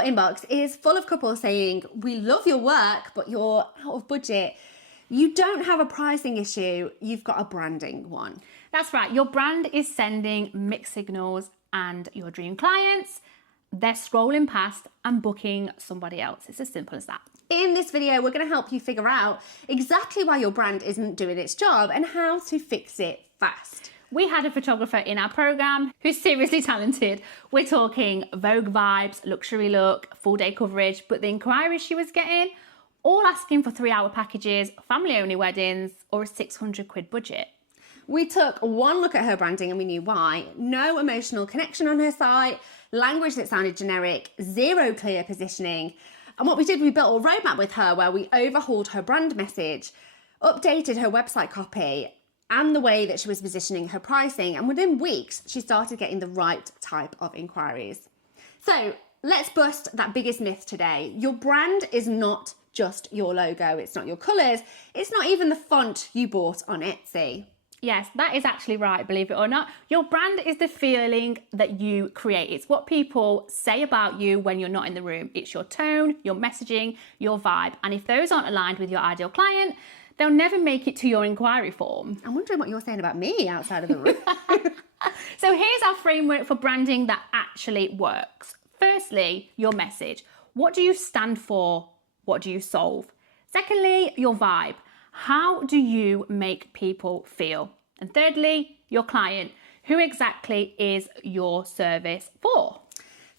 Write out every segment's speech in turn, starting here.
your inbox is full of couples saying, we love your work, but you're out of budget. You don't have a pricing issue, you've got a branding one. That's right. Your brand is sending mixed signals, and your dream clients, they're scrolling past and booking somebody else. It's as simple as that. In this video, we're going to help you figure out exactly why your brand isn't doing its job and how to fix it fast. We had a photographer in our program who's seriously talented. We're talking Vogue vibes, luxury look, full day coverage, but the inquiries she was getting, all asking for 3-hour packages, family only weddings, or a 600 quid budget. We took one look at her branding and we knew why. No emotional connection on her site, language that sounded generic, zero clear positioning. And what we did, we built a roadmap with her where we overhauled her brand message, updated her website copy, and the way that she was positioning her pricing. And within weeks, she started getting the right type of inquiries. So let's bust that biggest myth today. Your brand is not just your logo. It's not your colours. It's not even the font you bought on Etsy. Yes, that is actually right, believe it or not. Your brand is the feeling that you create. It's what people say about you when you're not in the room. It's your tone, your messaging, your vibe. And if those aren't aligned with your ideal client, they'll never make it to your inquiry form. I'm wondering what you're saying about me outside of the room. So here's our framework for branding that actually works. Firstly, your message. What do you stand for? What do you solve? Secondly, your vibe. How do you make people feel? And thirdly, your client. Who exactly is your service for?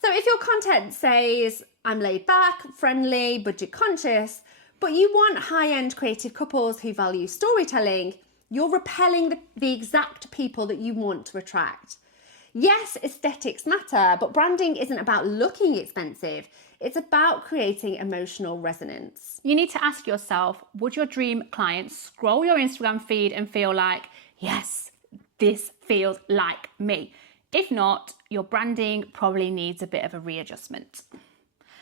So if your content says, I'm laid back, friendly, budget conscious, but you want high-end creative couples who value storytelling, you're repelling the exact people that you want to attract. Yes, aesthetics matter, but branding isn't about looking expensive. It's about creating emotional resonance. You need to ask yourself, would your dream client scroll your Instagram feed and feel like, yes, this feels like me? If not, your branding probably needs a bit of a readjustment.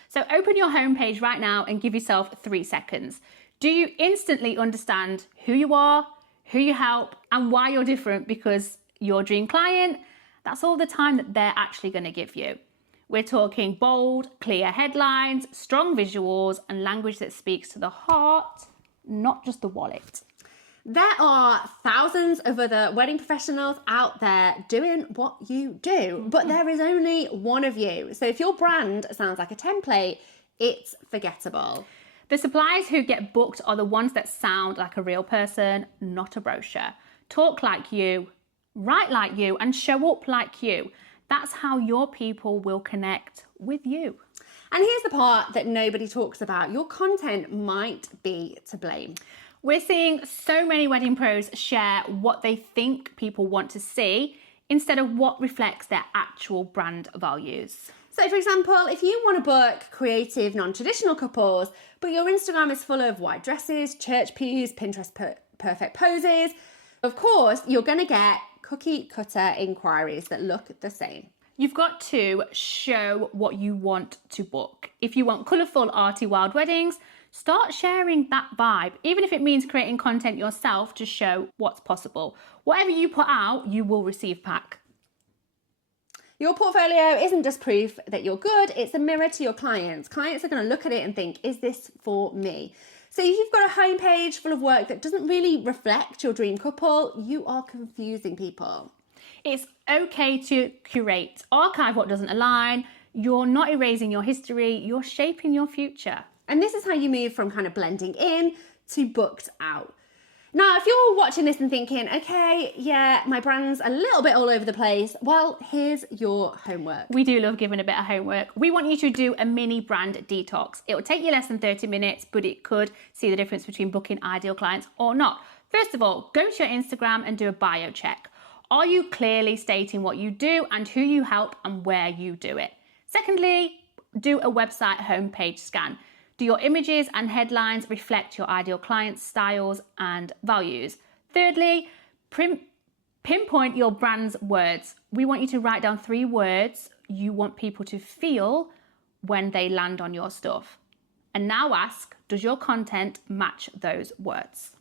So open your homepage right now and give yourself 3 seconds. Do you instantly understand who you are, who you help, and why you're different? Because your dream client, that's all the time that they're actually going to give you. We're talking bold, clear headlines, strong visuals, and language that speaks to the heart, not just the wallet. There are thousands of other wedding professionals out there doing what you do, but there is only one of you. So if your brand sounds like a template, it's forgettable. The suppliers who get booked are the ones that sound like a real person, not a brochure. Talk like you, write like you, and show up like you. That's how your people will connect with you. And here's the part that nobody talks about. Your content might be to blame. We're seeing so many wedding pros share what they think people want to see instead of what reflects their actual brand values. So for example, if you want to book creative, non-traditional couples, but your Instagram is full of white dresses, church pews, Pinterest perfect poses, of course, you're going to get cookie cutter inquiries that look the same. You've got to show what you want to book. If you want colourful, arty, wild weddings, start sharing that vibe, even if it means creating content yourself to show what's possible. Whatever you put out, you will receive back. Your portfolio isn't just proof that you're good, it's a mirror to your clients. Clients are going to look at it and think, is this for me? So if you've got a homepage full of work that doesn't really reflect your dream couple, you are confusing people. It's okay to curate, archive what doesn't align. You're not erasing your history, you're shaping your future. And this is how you move from kind of blending in to booked out. Now, if you're watching this and thinking, okay, yeah, my brand's a little bit all over the place, well, here's your homework. We do love giving a bit of homework. We want you to do a mini brand detox. It will take you less than 30 minutes, but it could see the difference between booking ideal clients or not. First of all, go to your Instagram and do a bio check. Are you clearly stating what you do and who you help and where you do it? Secondly, do a website homepage scan. Do your images and headlines reflect your ideal client's styles and values? Thirdly, pinpoint your brand's words. We want you to write down 3 words you want people to feel when they land on your stuff. And now ask, does your content match those words?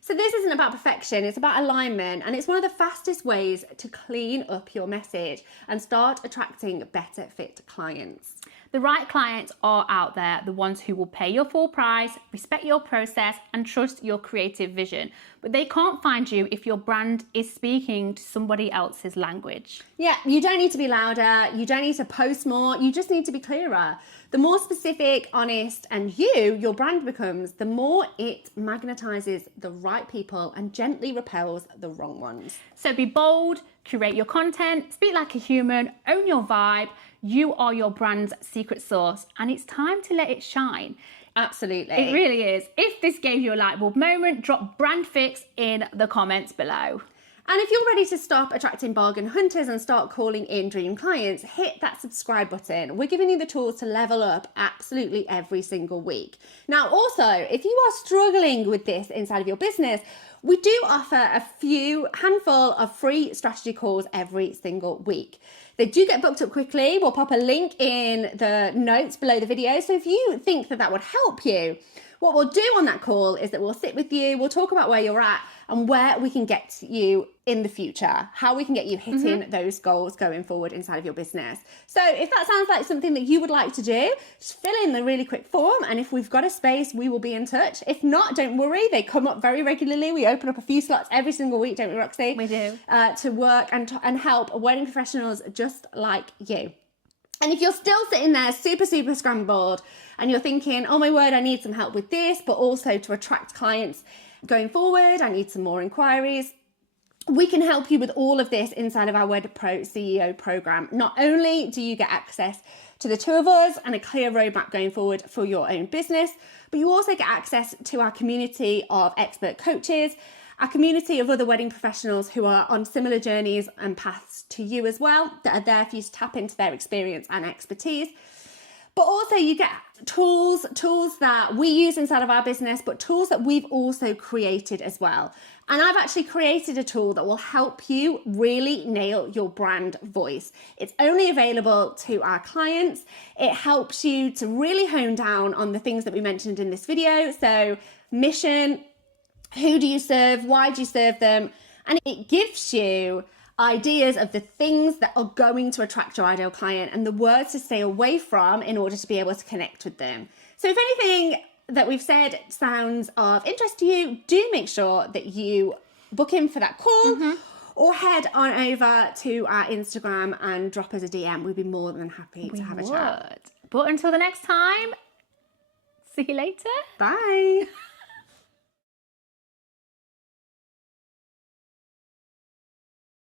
So this isn't about perfection, it's about alignment, and it's one of the fastest ways to clean up your message and start attracting better fit clients. The right clients are out there, the ones who will pay your full price, respect your process, and trust your creative vision. But they can't find you if your brand is speaking to somebody else's language. Yeah, you don't need to be louder, you don't need to post more, you just need to be clearer. The more specific, honest, and your brand becomes, the more it magnetizes the right people and gently repels the wrong ones. So be bold, curate your content, speak like a human, own your vibe. You are your brand's secret sauce, and it's time to let it shine. Absolutely. It really is. If this gave you a light bulb moment, drop brand fix in the comments below. And if you're ready to stop attracting bargain hunters and start calling in dream clients, hit that subscribe button. We're giving you the tools to level up absolutely every single week. Now, also, if you are struggling with this inside of your business, we do offer a handful of free strategy calls every single week. They do get booked up quickly. We'll pop a link in the notes below the video. So if you think that would help you, what we'll do on that call is that we'll sit with you, we'll talk about where you're at and where we can get you in the future, how we can get you hitting those goals going forward inside of your business. So if that sounds like something that you would like to do, just fill in the really quick form, and if we've got a space, we will be in touch. If not, don't worry, they come up very regularly. We open up a few slots every single week, don't we, Roxy? We do. To work and help wedding professionals just like you. And if you're still sitting there super scrambled and you're thinking, oh my word, I need some help with this, but also to attract clients going forward, I need some more inquiries, we can help you with all of this inside of our Wed Pro CEO program. Not only do you get access to the two of us and a clear roadmap going forward for your own business, but you also get access to our community of expert coaches, our community of other wedding professionals who are on similar journeys and paths to you as well, that are there for you to tap into their experience and expertise. But also you get tools that we use inside of our business, but tools that we've also created as well. And I've actually created a tool that will help you really nail your brand voice. It's only available to our clients. It helps you to really hone down on the things that we mentioned in this video. So mission, who do you serve? Why do you serve them? And it gives you ideas of the things that are going to attract your ideal client and the words to stay away from in order to be able to connect with them. So if anything that we've said sounds of interest to you, do make sure that you book in for that call or head on over to our Instagram and drop us a DM. We'd be more than happy to have a chat. But until the next time, see you later. Bye.